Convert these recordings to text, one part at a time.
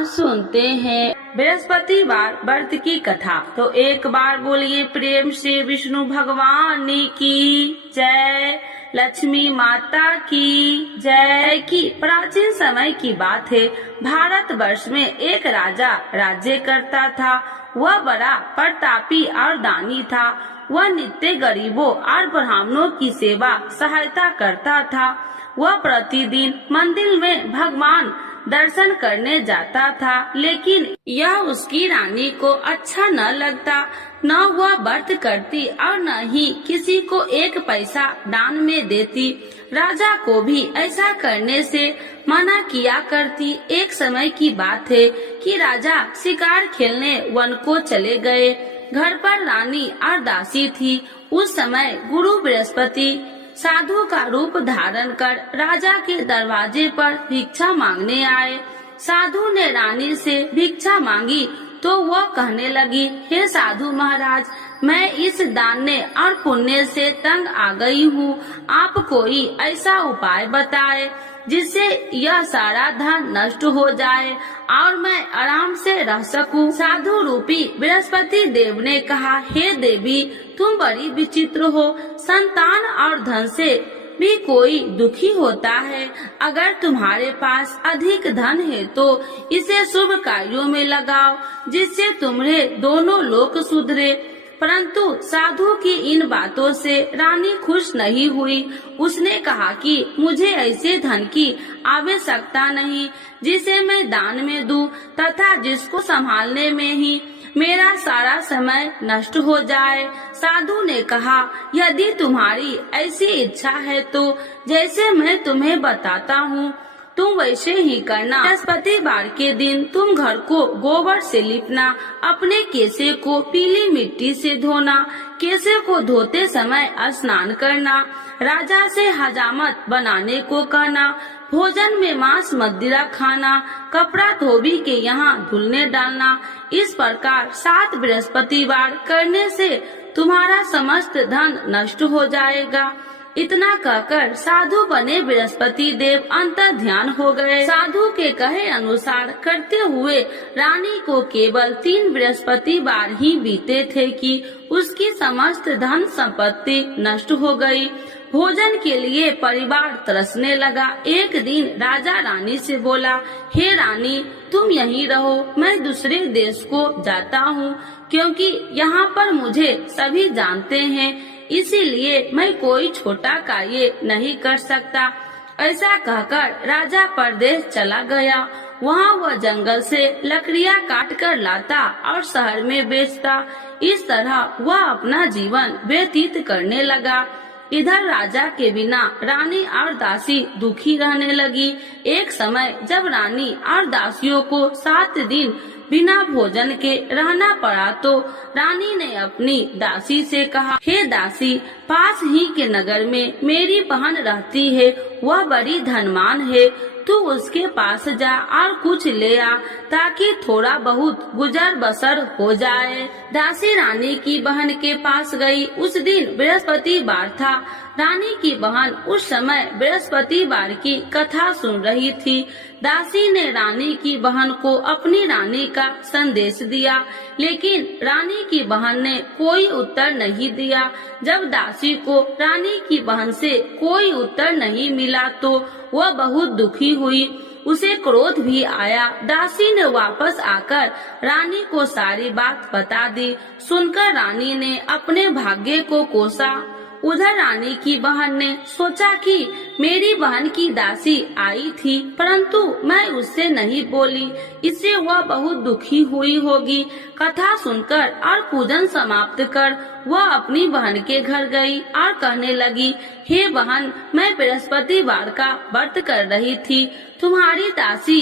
आज सुनते हैं बृहस्पतिवार व्रत की कथा। तो एक बार बोलिए प्रेम से विष्णु भगवान की जय, लक्ष्मी माता की जय। की प्राचीन समय की बात है। भारत वर्ष में एक राजा राज्य करता था। वह बड़ा प्रतापी और दानी था। वह नित्य गरीबों और ब्राह्मणों की सेवा सहायता करता था। वह प्रतिदिन मंदिर में भगवान दर्शन करने जाता था, लेकिन यह उसकी रानी को अच्छा न लगता। न वह व्रत करती और न ही किसी को एक पैसा दान में देती। राजा को भी ऐसा करने से मना किया करती। एक समय की बात है कि राजा शिकार खेलने वन को चले गए। घर पर रानी और दासी थी। उस समय गुरु बृहस्पति साधु का रूप धारण कर राजा के दरवाजे पर भिक्षा मांगने आए। साधु ने रानी से भिक्षा मांगी तो वह कहने लगी, हे साधु महाराज, मैं इस दान और पुण्य से तंग आ गई हूँ। आप कोई ऐसा उपाय बताए जिससे यह सारा धन नष्ट हो जाए और मैं आराम से रह सकूं। साधु रूपी बृहस्पति देव ने कहा, हे देवी, तुम बड़ी विचित्र हो। संतान और धन से भी कोई दुखी होता है। अगर तुम्हारे पास अधिक धन है तो इसे शुभ कार्यों में लगाओ, जिससे तुम्हारे दोनों लोक सुधरे। परंतु साधु की इन बातों से रानी खुश नहीं हुई। उसने कहा कि मुझे ऐसे धन की आवश्यकता नहीं जिसे मैं दान में दूं तथा जिसको संभालने में ही मेरा सारा समय नष्ट हो जाए। साधु ने कहा, यदि तुम्हारी ऐसी इच्छा है तो जैसे मैं तुम्हें बताता हूँ तुम वैसे ही करना। बृहस्पतिवार के दिन तुम घर को गोबर से लिपना, अपने केसे को पीली मिट्टी से धोना, केसे को धोते समय स्नान करना, राजा से हजामत बनाने को कहना, भोजन में मांस मदिरा खाना, कपड़ा धोबी के यहाँ धुलने डालना। इस प्रकार 7 बृहस्पतिवार करने से तुम्हारा समस्त धन नष्ट हो जाएगा। इतना कहकर साधु बने बृहस्पति देव अंतर ध्यान हो गए। साधु के कहे अनुसार करते हुए रानी को केवल 3 बृहस्पतिवार ही बीते थे कि उसकी समस्त धन संपत्ति नष्ट हो गई। भोजन के लिए परिवार तरसने लगा। एक दिन राजा रानी से बोला, हे रानी, तुम यहीं रहो, मैं दूसरे देश को जाता हूँ, क्योंकि यहाँ पर मुझे सभी जानते हैं, इसीलिए मैं कोई छोटा कार्य नहीं कर सकता। ऐसा कहकर राजा परदेश चला गया। वहाँ वह जंगल से लकड़ियाँ काट कर लाता और शहर में बेचता। इस तरह वह अपना जीवन व्यतीत करने लगा। इधर राजा के बिना रानी और दासी दुखी रहने लगी। एक समय जब रानी और दासियों को 7 दिन बिना भोजन के रहना पड़ा तो रानी ने अपनी दासी से कहा, हे दासी, पास ही के नगर में मेरी बहन रहती है, वह बड़ी धनवान है, तू उसके पास जा और कुछ ले आ ताकि थोड़ा बहुत गुजर बसर हो जाए। दासी रानी की बहन के पास गई। उस दिन बृहस्पतिवार था। रानी की बहन उस समय बृहस्पतिवार की कथा सुन रही थी। दासी ने रानी की बहन को अपनी रानी का संदेश दिया, लेकिन रानी की बहन ने कोई उत्तर नहीं दिया। जब दासी को रानी की बहन से कोई उत्तर नहीं मिला तो वह बहुत दुखी हुई। उसे क्रोध भी आया। दासी ने वापस आकर रानी को सारी बात बता दी। सुनकर रानी ने अपने भाग्य को कोसा। उधर रानी की बहन ने सोचा कि मेरी बहन की दासी आई थी, परंतु मैं उससे नहीं बोली, इससे वह बहुत दुखी हुई होगी। कथा सुनकर और पूजन समाप्त कर वह अपनी बहन के घर गई और कहने लगी, हे बहन, मैं बृहस्पतिवार का व्रत कर रही थी, तुम्हारी दासी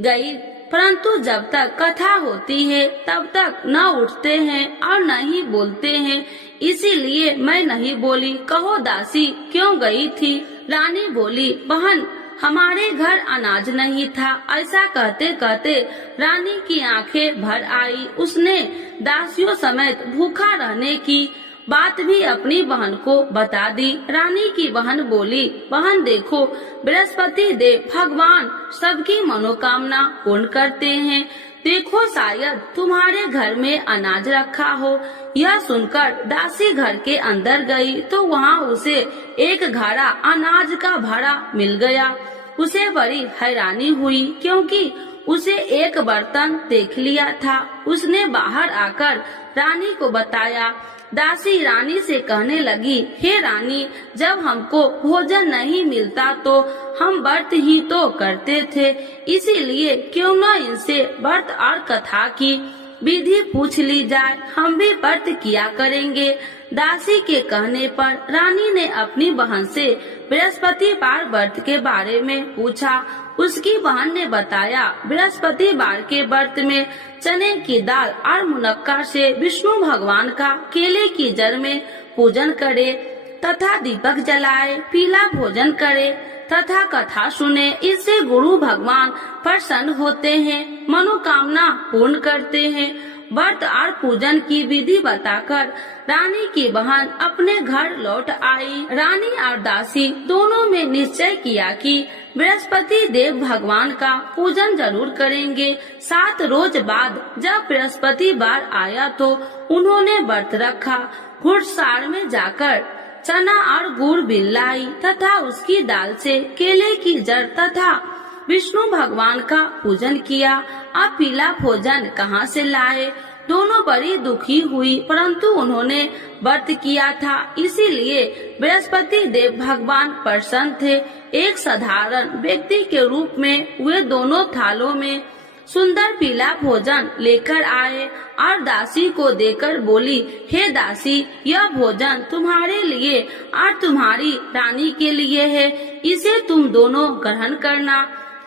गई, परंतु जब तक कथा होती है तब तक न उठते हैं और न ही बोलते हैं, इसीलिए मैं नहीं बोली। कहो दासी क्यों गई थी? रानी बोली, बहन, हमारे घर अनाज नहीं था। ऐसा कहते कहते रानी की आंखें भर आई। उसने दासियों समेत भूखा रहने की बात भी अपनी बहन को बता दी। रानी की बहन बोली, बहन देखो, बृहस्पति देव भगवान सबकी मनोकामना पूर्ण करते हैं। देखो शायद तुम्हारे घर में अनाज रखा हो। यह सुनकर दासी घर के अंदर गई तो वहाँ उसे एक घड़ा अनाज का भरा मिल गया। उसे बड़ी हैरानी हुई क्योंकि उसे एक बर्तन देख लिया था। उसने बाहर आकर रानी को बताया। दासी रानी से कहने लगी, हे रानी, जब हमको भोजन नहीं मिलता तो हम व्रत ही तो करते थे, इसीलिए क्यों न इनसे व्रत और कथा की विधि पूछ ली जाए, हम भी व्रत किया करेंगे। दासी के कहने पर रानी ने अपनी बहन से बृहस्पतिवार व्रत के बारे में पूछा। उसकी बहन ने बताया, बृहस्पतिवार के व्रत में चने की दाल और मुनक्का से विष्णु भगवान का केले की जड़ में पूजन करे तथा दीपक जलाए, पीला भोजन करे तथा कथा सुने। इससे गुरु भगवान प्रसन्न होते हैं, मनोकामना पूर्ण करते हैं। व्रत और पूजन की विधि बताकर रानी की बहन अपने घर लौट आई। रानी और दासी दोनों में निश्चय किया कि बृहस्पति देव भगवान का पूजन जरूर करेंगे। 7 रोज बाद जब बृहस्पतिवार आया तो उन्होंने व्रत रखा। घुड़सार में जाकर चना और गुड़ बिन लाई तथा उसकी दाल से केले की जड़ तथा विष्णु भगवान का पूजन किया। अब पीला भोजन कहाँ से लाए? दोनों बड़ी दुखी हुई, परंतु उन्होंने व्रत किया था, इसीलिए बृहस्पति देव भगवान प्रसन्न थे। एक साधारण व्यक्ति के रूप में वे दोनों थालों में सुंदर पीला भोजन लेकर आए और दासी को देकर बोली, हे दासी, यह भोजन तुम्हारे लिए और तुम्हारी रानी के लिए है, इसे तुम दोनों ग्रहण करना।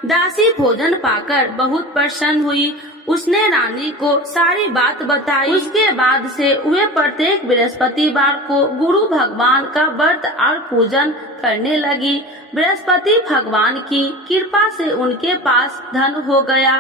दासी भोजन पाकर बहुत प्रसन्न हुई। उसने रानी को सारी बात बताई। उसके बाद से वे प्रत्येक बृहस्पतिवार को गुरु भगवान का व्रत और पूजन करने लगी। बृहस्पति भगवान की कृपा से उनके पास धन हो गया,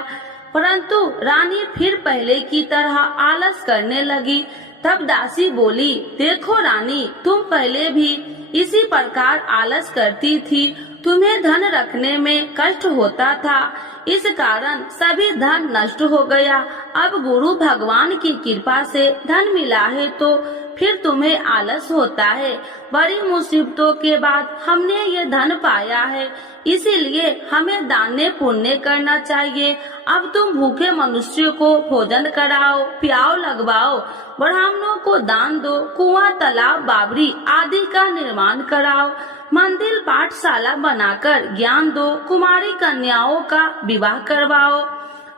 परंतु रानी फिर पहले की तरह आलस करने लगी। तब दासी बोली, देखो रानी, तुम पहले भी इसी प्रकार आलस करती थी, तुम्हें धन रखने में कष्ट होता था, इस कारण सभी धन नष्ट हो गया। अब गुरु भगवान की कृपा से धन मिला है तो फिर तुम्हें आलस होता है। बड़ी मुसीबतों के बाद हमने ये धन पाया है, इसीलिए हमें दान पुण्य करना चाहिए। अब तुम भूखे मनुष्य को भोजन कराओ, प्याव लगवाओ, ब्राह्मणों को दान दो, कुआं, तालाब, बावड़ी आदि का निर्माण कराओ, मंदिर, पाठशाला बनाकर ज्ञान दो, कुमारी कन्याओं का विवाह करवाओ,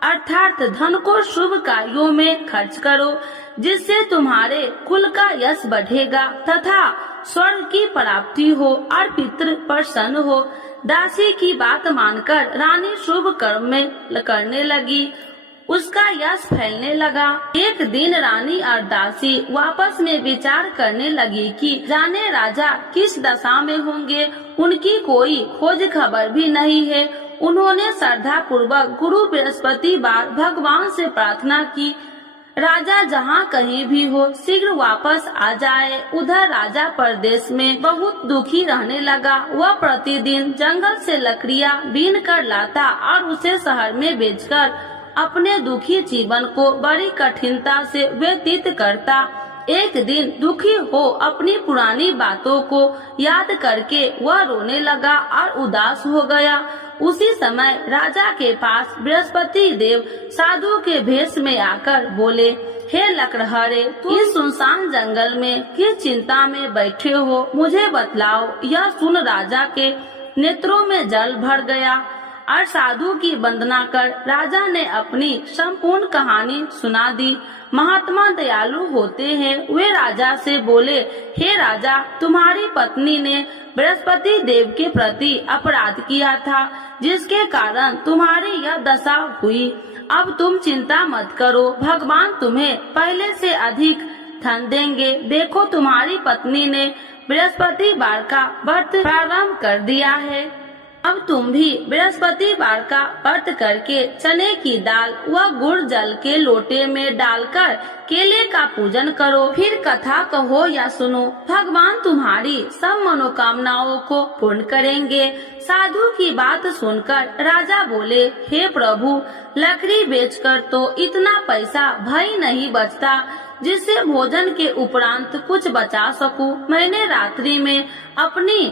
अर्थात धन को शुभ कार्यों में खर्च करो, जिससे तुम्हारे कुल का यश बढ़ेगा तथा स्वर्ग की प्राप्ति हो और पितृ प्रसन्न हो। दासी की बात मानकर रानी शुभ कर्म में करने लगी, उसका यश फैलने लगा। एक दिन रानी और दासी आपस में विचार करने लगी कि जाने राजा किस दशा में होंगे, उनकी कोई खोज खबर भी नहीं है। उन्होंने श्रद्धा पूर्वक गुरु बृहस्पतिवार भगवान से प्रार्थना की, राजा जहाँ कहीं भी हो शीघ्र वापस आ जाए। उधर राजा परदेश में बहुत दुखी रहने लगा। वह प्रतिदिन जंगल से लकड़ियाँ बीन कर लाता और उसे शहर में बेचकर अपने दुखी जीवन को बड़ी कठिनता से व्यतीत करता। एक दिन दुखी हो अपनी पुरानी बातों को याद करके वह रोने लगा और उदास हो गया। उसी समय राजा के पास बृहस्पति देव साधु के भेष में आकर बोले, हे लकड़हारे, तुम इस सुनसान जंगल में किस चिंता में बैठे हो, मुझे बतलाओ। यह सुन राजा के नेत्रों में जल भर गया और साधु की वंदना कर राजा ने अपनी संपूर्ण कहानी सुना दी। महात्मा दयालु होते हैं। वे राजा से बोले, हे राजा, तुम्हारी पत्नी ने बृहस्पति देव के प्रति अपराध किया था, जिसके कारण तुम्हारी यह दशा हुई। अब तुम चिंता मत करो, भगवान तुम्हें पहले से अधिक धन देंगे। देखो, तुम्हारी पत्नी ने बृहस्पतिवार का व्रत प्रारंभ कर दिया है। अब तुम भी बृहस्पतिवार का व्रत करके चने की दाल व गुड़ जल के लोटे में डालकर केले का पूजन करो। फिर कथा कहो या सुनो, भगवान तुम्हारी सब मनोकामनाओं को पूर्ण करेंगे। साधु की बात सुनकर राजा बोले, हे प्रभु, लकड़ी बेचकर तो इतना पैसा भई नहीं बचता जिससे भोजन के उपरांत कुछ बचा सकूं। मैंने रात्रि में अपनी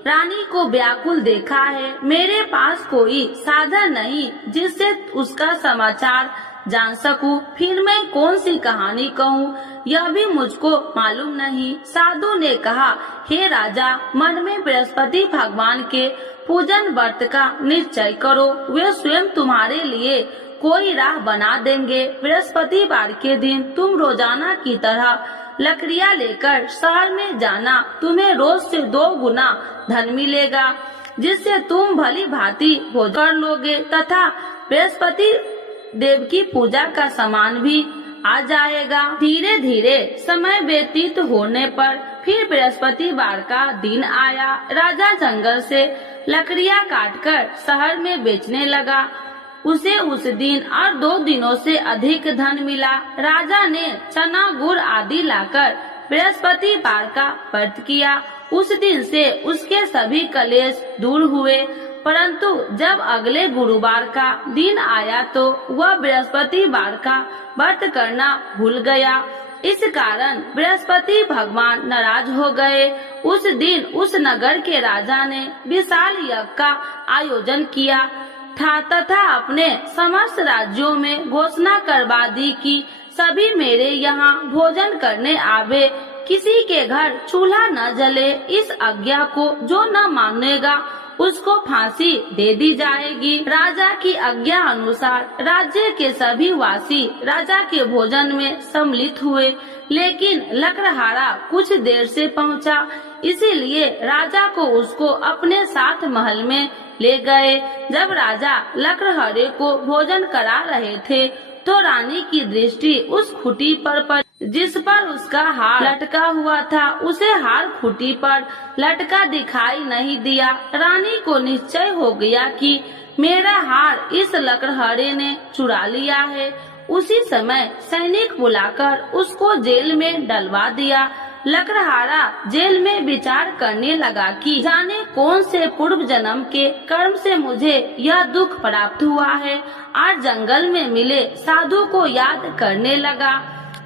रानी को व्याकुल देखा है। मेरे पास कोई साधन नहीं जिससे उसका समाचार जान सकूं। फिर मैं कौन सी कहानी कहूँ, यह भी मुझको मालूम नहीं। साधु ने कहा, हे राजा, मन में बृहस्पति भगवान के पूजन व्रत का निश्चय करो, वे स्वयं तुम्हारे लिए कोई राह बना देंगे। बृहस्पतिवार के दिन तुम रोजाना की तरह लकड़ियाँ लेकर शहर में जाना। तुम्हें रोज से 2 गुना धन मिलेगा, जिससे तुम भली भांति भोजन कर लोगे तथा बृहस्पति देव की पूजा का सामान भी आ जाएगा। धीरे धीरे समय व्यतीत होने पर फिर बृहस्पतिवार का दिन आया। राजा जंगल से लकड़ियाँ काटकर शहर में बेचने लगा। उसे उस दिन और 2 दिनों से अधिक धन मिला। राजा ने चना गुड़ आदि लाकर बृहस्पतिवार का व्रत किया। उस दिन से उसके सभी कलेश दूर हुए। परंतु जब अगले गुरुवार का दिन आया तो वह बृहस्पतिवार का व्रत करना भूल गया। इस कारण बृहस्पति भगवान नाराज हो गए। उस दिन उस नगर के राजा ने विशाल यज्ञ का आयोजन किया था तथा अपने समस्त राज्यों में घोषणा करवा दी कि सभी मेरे यहाँ भोजन करने आवे, किसी के घर चूल्हा न जले। इस आज्ञा को जो न मानेगा उसको फांसी दे दी जाएगी। राजा की आज्ञा अनुसार राज्य के सभी वासी राजा के भोजन में सम्मिलित हुए, लेकिन लकड़हारा कुछ देर से पहुंचा, इसीलिए राजा को उसको अपने साथ महल में ले गए। जब राजा लकड़हारे को भोजन करा रहे थे तो रानी की दृष्टि उस खूंटी पर पड़ी जिस पर उसका हार लटका हुआ था। उसे हार खूंटी पर लटका दिखाई नहीं दिया। रानी को निश्चय हो गया कि मेरा हार इस लकड़हारे ने चुरा लिया है। उसी समय सैनिक बुलाकर उसको जेल में डलवा दिया। लकड़हारा जेल में विचार करने लगा कि जाने कौन से पूर्व जन्म के कर्म से मुझे यह दुख प्राप्त हुआ है, और जंगल में मिले साधु को याद करने लगा।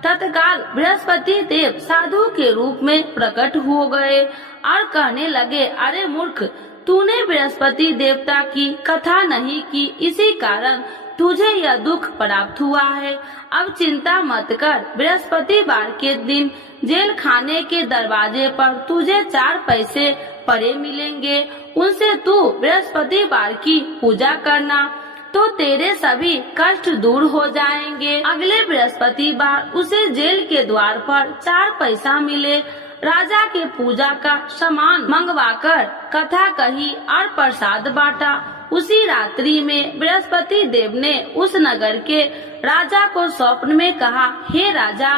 तत्काल बृहस्पति देव साधु के रूप में प्रकट हो गए और कहने लगे, अरे मूर्ख, तूने बृहस्पति देवता की कथा नहीं की, इसी कारण तुझे यह दुख प्राप्त हुआ है। अब चिंता मत कर, बृहस्पतिवार के दिन जेल खाने के दरवाजे पर तुझे 4 पैसे पड़े मिलेंगे। उनसे तू बृहस्पतिवार की पूजा करना तो तेरे सभी कष्ट दूर हो जाएंगे। अगले बृहस्पतिवार उसे जेल के द्वार पर 4 पैसा मिले। राजा के पूजा का सामान मंगवाकर कथा कही और प्रसाद बांटा। उसी रात्रि में बृहस्पति देव ने उस नगर के राजा को स्वप्न में कहा, हे राजा,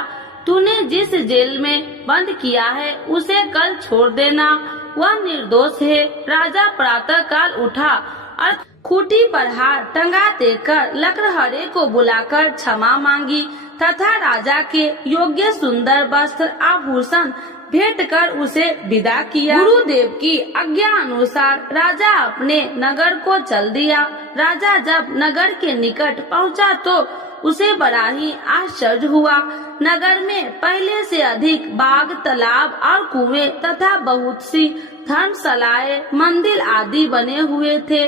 तूने जिस जेल में बंद किया है उसे कल छोड़ देना, वह निर्दोष है। राजा प्रातः काल उठा और खूंटी पर हार टंगा देकर लकड़हारे को बुलाकर क्षमा मांगी तथा राजा के योग्य सुंदर वस्त्र आभूषण भेंट कर उसे विदा किया। गुरुदेव की आज्ञा अनुसार राजा अपने नगर को चल दिया। राजा जब नगर के निकट पहुंचा तो उसे बड़ा ही आश्चर्य हुआ। नगर में पहले से अधिक बाग, तालाब और कुएं तथा बहुत सी धर्मशालाएं, मंदिर आदि बने हुए थे।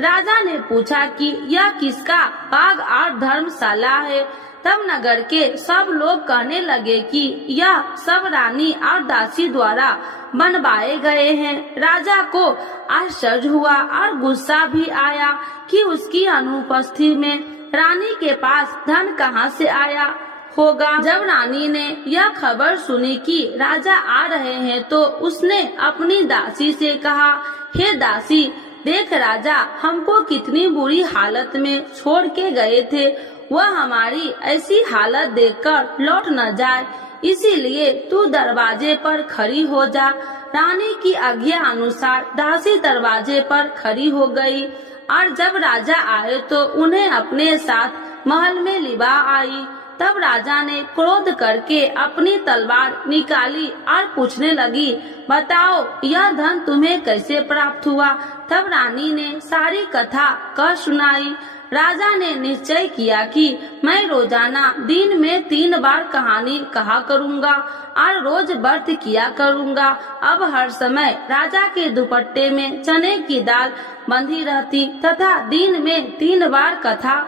राजा ने पूछा कि यह किसका बाग और धर्मशाला है। तब नगर के सब लोग कहने लगे कि यह सब रानी और दासी द्वारा बनवाए गए हैं। राजा को आश्चर्य हुआ और गुस्सा भी आया कि उसकी अनुपस्थिति में रानी के पास धन कहां से आया होगा। जब रानी ने यह खबर सुनी कि राजा आ रहे हैं तो उसने अपनी दासी से कहा, हे दासी, देख राजा हमको कितनी बुरी हालत में छोड़ के गए थे, वह हमारी ऐसी हालत देखकर लौट न जाए, इसीलिए तू दरवाजे पर खड़ी हो जा। रानी की आज्ञा अनुसार दासी दरवाजे पर खड़ी हो गई और जब राजा आए तो उन्हें अपने साथ महल में लिवा आई। तब राजा ने क्रोध करके अपनी तलवार निकाली और पूछने लगी, बताओ यह धन तुम्हें कैसे प्राप्त हुआ। तब रानी ने सारी कथा कह सुनाई। राजा ने निश्चय किया कि मैं रोजाना दिन में 3 बार कहानी कहा करूँगा और रोज व्रत किया करूँगा। अब हर समय राजा के दुपट्टे में चने की दाल बंधी रहती तथा दिन में 3 बार कथा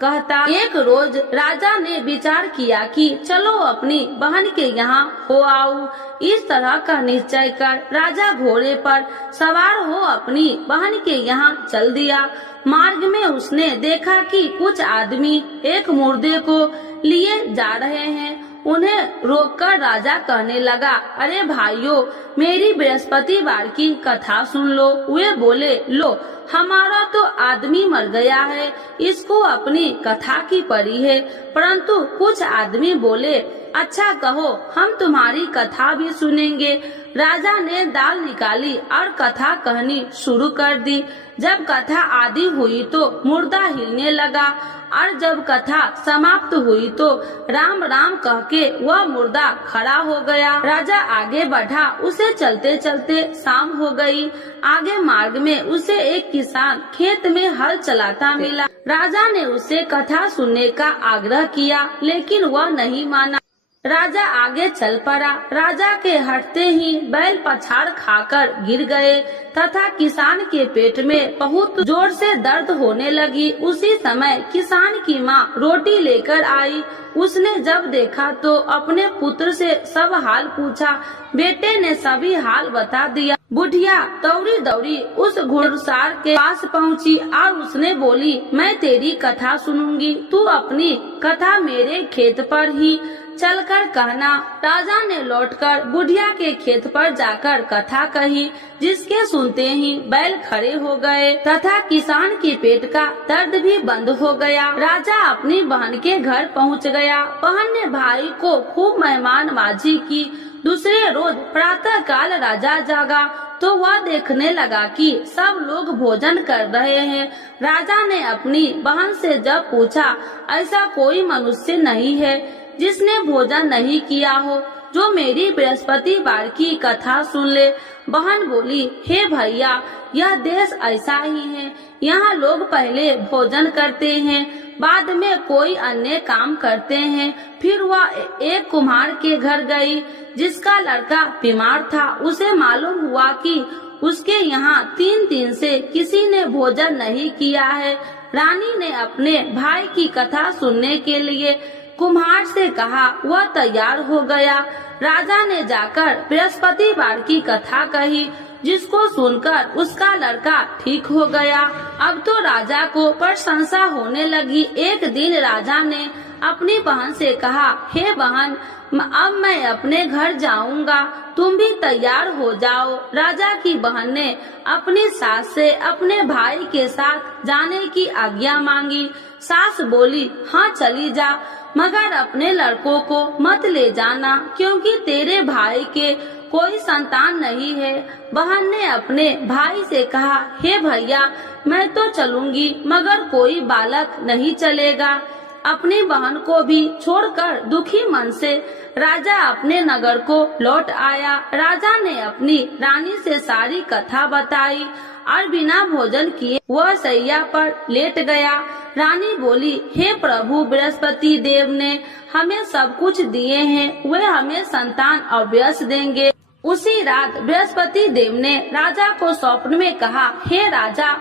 कहता। एक रोज राजा ने विचार किया कि चलो अपनी बहन के यहाँ हो आऊं। इस तरह का निश्चय कर राजा घोड़े पर सवार हो अपनी बहन के यहाँ चल दिया। मार्ग में उसने देखा कि कुछ आदमी एक मुर्दे को लिए जा रहे हैं। उन्हें रोककर राजा कहने लगा, अरे भाइयों, मेरी बृहस्पतिवार की कथा सुन लो। वे बोले, लो हमारा तो आदमी मर गया है, इसको अपनी कथा की पड़ी है। परंतु कुछ आदमी बोले, अच्छा कहो, हम तुम्हारी कथा भी सुनेंगे। राजा ने दाल निकाली और कथा कहनी शुरू कर दी। जब कथा आदि हुई तो मुर्दा हिलने लगा और जब कथा समाप्त हुई तो राम राम कह के वह मुर्दा खड़ा हो गया। राजा आगे बढ़ा, उसे चलते चलते शाम हो गई। आगे मार्ग में उसे एक किसान खेत में हल चलाता मिला। राजा ने उसे कथा सुनने का आग्रह किया, लेकिन वह नहीं माना। राजा आगे चल पड़ा। राजा के हटते ही बैल पछाड़ खाकर गिर गए तथा किसान के पेट में बहुत जोर से दर्द होने लगी। उसी समय किसान की माँ रोटी लेकर आई। उसने जब देखा तो अपने पुत्र से सब हाल पूछा। बेटे ने सभी हाल बता दिया। बुढ़िया दौड़ी दौड़ी उस घुड़सवार के पास पहुँची और उसने बोली, मैं तेरी कथा सुनूंगी, तू अपनी कथा मेरे खेत पर ही चलकर कहना। राजा ने लौटकर बुढ़िया के खेत पर जाकर कथा कही, जिसके सुनते ही बैल खड़े हो गए तथा किसान के पेट का दर्द भी बंद हो गया। राजा अपनी बहन के घर पहुंच गया। बहन ने भाई को खूब मेहमानबाजी की। दूसरे रोज प्रातः काल राजा जागा तो वह देखने लगा कि सब लोग भोजन कर रहे हैं। राजा ने अपनी बहन से जब पूछा, ऐसा कोई मनुष्य नहीं है जिसने भोजन नहीं किया हो, जो मेरी बृहस्पतिवार की कथा सुन ले। बहन बोली, हे भैया, यह देश ऐसा ही है। यहाँ लोग पहले भोजन करते हैं, बाद में कोई अन्य काम करते हैं। फिर वह एक कुम्हार के घर गई, जिसका लड़का बीमार था। उसे मालूम हुआ कि उसके यहाँ 3 दिन से किसी ने भोजन नहीं किया है। रानी ने अपने भाई की कथा सुनने के लिए कुम्हार से कहा। वह तैयार हो गया। राजा ने जाकर बृहस्पतिवार की कथा कही, जिसको सुनकर उसका लड़का ठीक हो गया। अब तो राजा को प्रशंसा होने लगी। एक दिन राजा ने अपनी बहन से कहा, हे बहन, अब मैं अपने घर जाऊंगा, तुम भी तैयार हो जाओ। राजा की बहन ने अपनी सास से अपने भाई के साथ जाने की आज्ञा मांगी। सास बोली, हाँ चली जा, मगर अपने लड़कों को मत ले जाना, क्योंकि तेरे भाई के कोई संतान नहीं है। बहन ने अपने भाई से कहा, हे भैया, मैं तो चलूंगी, मगर कोई बालक नहीं चलेगा। अपनी बहन को भी छोड़कर दुखी मन से राजा अपने नगर को लौट आया। राजा ने अपनी रानी से सारी कथा बताई और बिना भोजन किए वह सैया पर लेट गया। रानी बोली, हे प्रभु, बृहस्पति देव ने हमें सब कुछ दिए हैं, वे हमें संतान अवश्य देंगे। उसी रात बृहस्पति देव ने राजा को स्वप्न में कहा, हे राजा,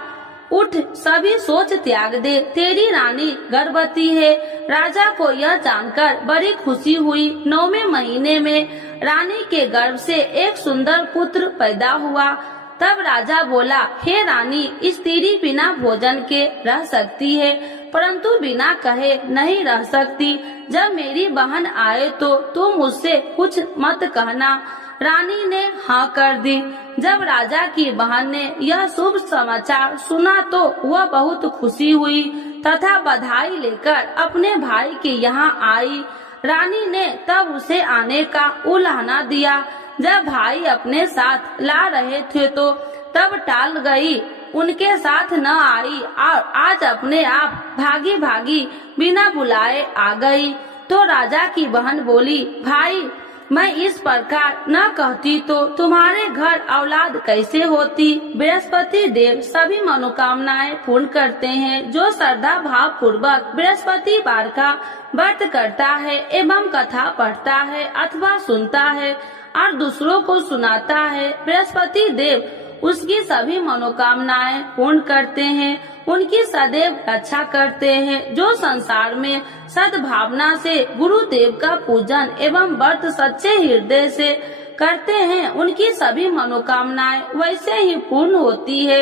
उठ, सभी सोच त्याग दे, तेरी रानी गर्भवती है। राजा को यह जानकर बड़ी खुशी हुई। 9वें महीने में रानी के गर्भ से एक सुंदर पुत्र पैदा हुआ। तब राजा बोला, हे रानी, स्त्री बिना भोजन के रह सकती है, परंतु बिना कहे नहीं रह सकती। जब मेरी बहन आए तो तुम मुझसे कुछ मत कहना। रानी ने हाँ कर दी। जब राजा की बहन ने यह शुभ समाचार सुना तो वह बहुत खुशी हुई तथा बधाई लेकर अपने भाई के यहाँ आई। रानी ने तब उसे आने का उलाहना दिया, जब भाई अपने साथ ला रहे थे तो तब टाल गई, उनके साथ न आई और आज अपने आप भागी भागी बिना बुलाए आ गई। तो राजा की बहन बोली, भाई मैं इस प्रकार न कहती तो तुम्हारे घर औलाद कैसे होती। बृहस्पति देव सभी मनोकामनाएं पूर्ण करते हैं। जो श्रद्धा भाव पूर्वक बृहस्पतिवार का व्रत करता है एवं कथा पढ़ता है अथवा सुनता है और दूसरों को सुनाता है, बृहस्पति देव उसकी सभी मनोकामनाएं पूर्ण करते हैं, उनकी सदैव रक्षा करते हैं। जो संसार में सद्भावना से गुरुदेव का पूजन एवं व्रत सच्चे हृदय से करते हैं, उनकी सभी मनोकामनाएं वैसे ही पूर्ण होती है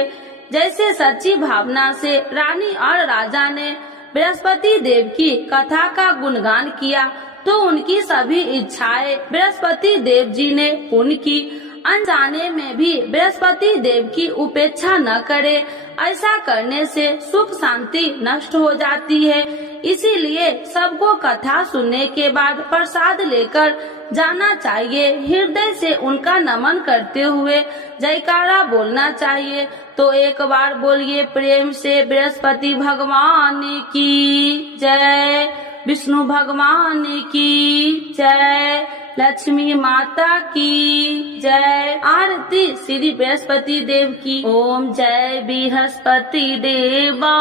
जैसे सच्ची भावना से रानी और राजा ने बृहस्पति देव की कथा का गुणगान किया तो उनकी सभी इच्छाएं बृहस्पति देव जी ने पूर्ण की। अनजाने में भी बृहस्पति देव की उपेक्षा न करे, ऐसा करने से सुख शांति नष्ट हो जाती है। इसीलिए सबको कथा सुनने के बाद प्रसाद लेकर जाना चाहिए। हृदय से उनका नमन करते हुए जयकारा बोलना चाहिए। तो एक बार बोलिए प्रेम से बृहस्पति भगवान की जय, विष्णु भगवान की जय, लक्ष्मी माता की जय। आरती श्री बृहस्पति देव की। ओम जय बृहस्पति देवा,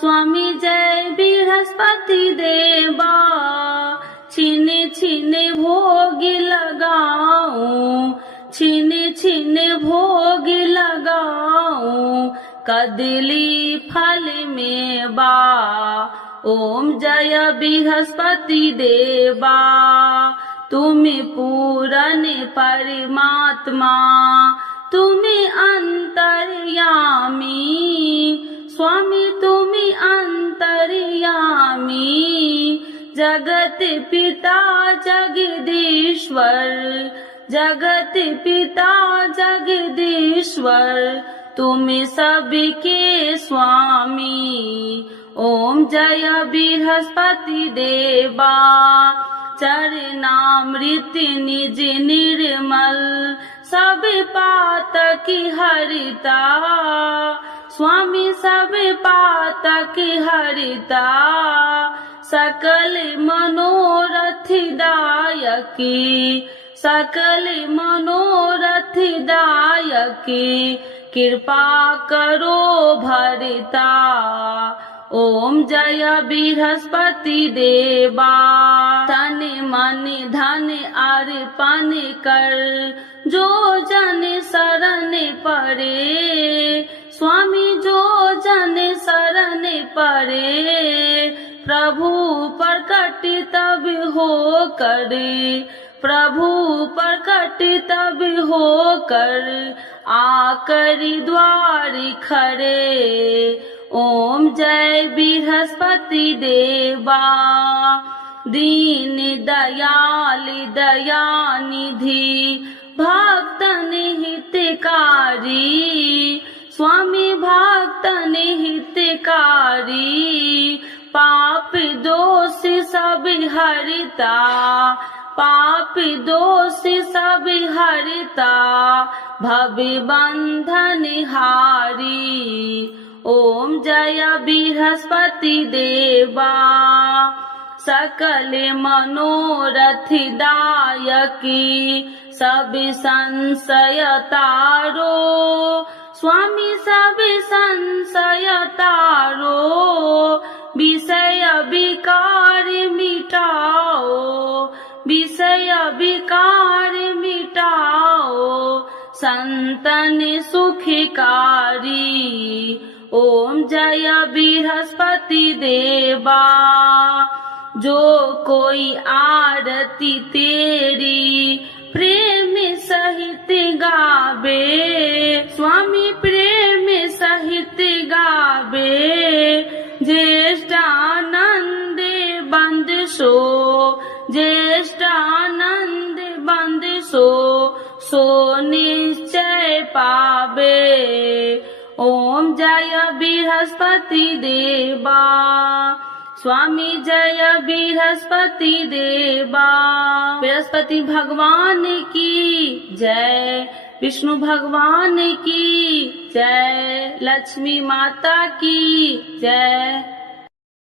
स्वामी जय बृहस्पति देवा। छीने छीने भोग लगाऊं, छीने छीने भोग लगाऊं, कदली फल में बा। ओम जय बृहस्पति देवा, तुम्हें पूरन परमात्मा, तुम्हें अंतर्यामी, स्वामी तुम्हें अंतर्यामी। जगत पिता जगदीश्वर, जगत पिता जगदीश्वर, तुम्हें सबके स्वामी। ओम जय बृहस्पति देवा, चरणामृत निज निर्मल, सब पातक हरिता, स्वामी सब पातक हरिता। सकल मनोरथ दायकी, सकल मनोरथ दायकी, कृपा करो भरता। ओम जय बृहस्पति देवा, तन मन धन अर्पण कर, जो जन शरण पड़े, स्वामी जो जन शरण पड़े। प्रभु प्रकट तब हो कर, प्रभु प्रकट तब हो कर, आकर द्वार खड़े। ओम जय बृहस्पति देवा, दीन दयाल दयानिधि, भक्तन हितकारी, स्वामी भक्तन हितकारी। पाप दोष सब हरिता, पाप दोष सब हरिता, भव बंधन हारी। ओम जय बृहस्पति देवा, सकल मनोरथ दायकी, सब संशय तारो, स्वामी सब संशय तारो। विषय विकार मिटाओ, विषय विकार मिटाओ, संतन सुखकारी। ओम जय बृहस्पति देवा, जो कोई आरती तेरी प्रेम सहित गावे, स्वामी प्रेम सहित गावे। ज्येष्ठानंद बंद सो, ज्येष्ठानंद बंद सो, सो निश्चय पावे। ओम जय बृहस्पति देवा, स्वामी जय बृहस्पति देवा। बृहस्पति भगवान की जय, विष्णु भगवान की जय, लक्ष्मी माता की जय।